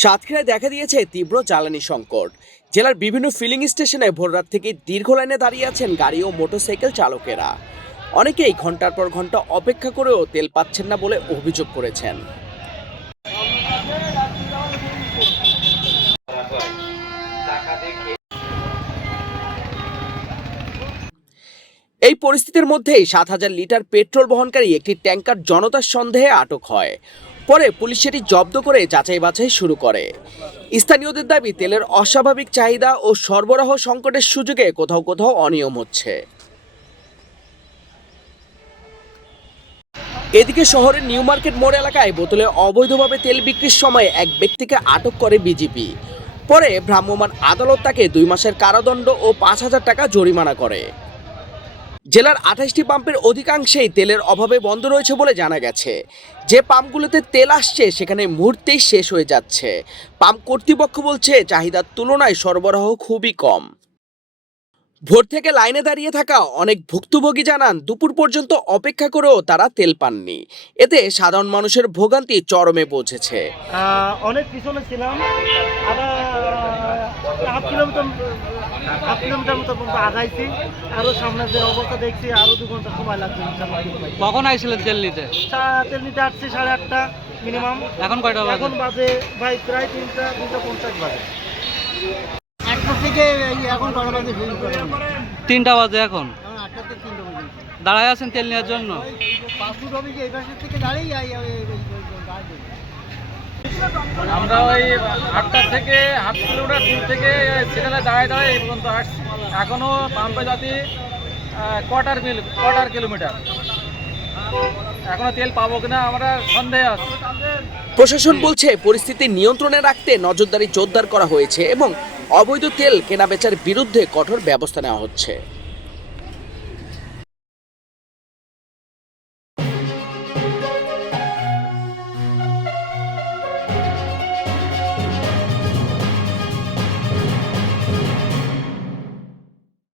সাতক্ষীরায় দেখা দিয়েছে তীব্র জ্বালানি সংকট। জেলার বিভিন্ন ফিলিং স্টেশনে ভোররাত থেকে দীর্ঘ লাইনে দাঁড়িয়ে আছেন গাড়ি ও মোটরসাইকেল চালকেরা। অনেকেই ঘন্টার পর ঘন্টা অপেক্ষা করেও তেল পাচ্ছেন না বলে অভিযোগ করেছেন। এই পরিস্থিতির মধ্যেই 7,000 লিটার পেট্রোল বহনকারী একটি ট্যাঙ্কার জনতার সন্দেহে আটক হয়। পরে পুলিশ সেটি জব্দ করে যাচাই বাছাই শুরু করে। স্থানীয়দের দাবি, তেলের অস্বাভাবিক চাহিদা ও সরবরাহ সংকটের সুযোগে কোথাও কোথাও অনিয়ম হচ্ছে। এদিকে শহরের নিউ মার্কেট মোড় এলাকায় বোতলে অবৈধভাবে তেল বিক্রির সময় এক ব্যক্তিকে আটক করে বিজিবি। পরে ভ্রাম্যমাণ আদালত তাকে 2 মাসের কারাদণ্ড ও 5,000 টাকা জরিমানা করে। জেলার 28টি পাম্পের অধিকাংশেই তেলের অভাবে বন্ধ রয়েছে বলে জানা গেছে। যে পাম্পগুলোতে তেল আসছে সেখানে মুহূর্তেই শেষ হয়ে যাচ্ছে। পাম্প কর্তৃপক্ষ বলছে চাহিদার তুলনায় সরবরাহ খুবই কম। ভোর থেকে লাইনে দাঁড়িয়ে থাকা অনেক ভুক্তভোগী জানান দুপুর পর্যন্ত অপেক্ষা করেও তারা তেল পাননি। এতে সাধারণ মানুষের ভোগান্তি চরমে পৌঁছেছে। অনেক পিছনে ছিলাম, আধা হাফ কিলোমিটার মতো পর্যন্ত আগাইছি। আরো সামনে যে অবস্থা দেখছি আরো 2 ঘন্টা সময় লাগবে। কখন আইছিলেন তেল নিতে? তেল নিতে আসছি 8:30 মিনিমাম। এখন কয়টা বাজে? এখন বাজে ভাই প্রায় 3:50 বাজে। 8টা থেকে এখন কটা বাজে? 3টা বাজে এখন। 8টা থেকে 3টা বাজে দাঁড়ায় আছেন তেল নেওয়ার জন্য? পাসপোর্ট অফিসে এই পাশের থেকে দাঁড়িয়ে আমরা ওই 8টা থেকে হাফ কিলোমিটার দূর থেকে সেখানে দাঁড়ায় এই পর্যন্ত আসছি। এখনও পাম্পে যাতে কোয়ার্টার কিলোমিটার, এখনো তেল পাবো কিনা আমরা সন্দেহ আছে। প্রশাসন বলছে পরিস্থিতি নিয়ন্ত্রণে রাখতে নজরদারি জোরদার করা হয়েছে এবং অবৈধ তেল কেনাবেচার বিরুদ্ধে কঠোর ব্যবস্থা নেওয়া হচ্ছে।